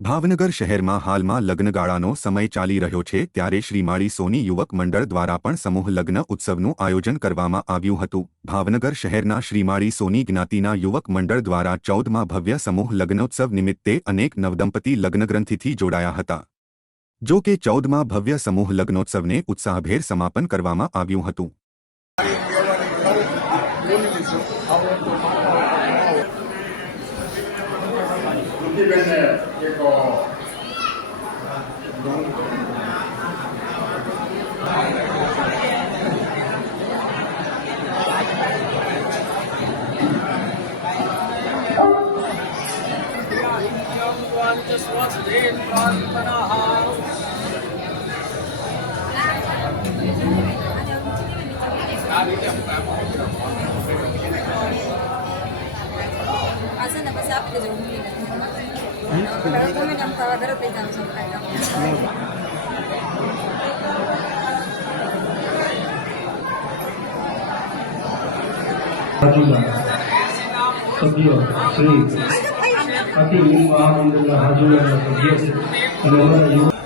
ભાવનગર શહેરમાં હાલમાં લગ્નગાળાનો સમય ચાલી રહ્યો છે ત્યારે શ્રીમાળી સોની યુવક મંડળ દ્વારા પણ સમૂહ લગ્ન ઉત્સવનું આયોજન કરવામાં આવ્યું હતું। ભાવનગર શહેરના શ્રીમાળી સોની જ્ઞાતિના યુવક મંડળ દ્વારા 14મા ભવ્ય સમૂહ લગ્નોત્સવ નિમિત્તે અનેક નવદંપતિ લગ્નગ્રંથિથી જોડાયા હતા। જો કે 14મા ભવ્ય સમૂહ લગ્નોત્સવને ઉત્સાહભેર સમાપન કરવામાં આવ્યું હતું। Just wants it in front of the house. Asal nak pasal apa je umi ni? Kalau umi nak tahu ada apa yang sampai સભ્યો શ્રી અતિ મહામંડળના હાજરીના સભ્ય અને અમારા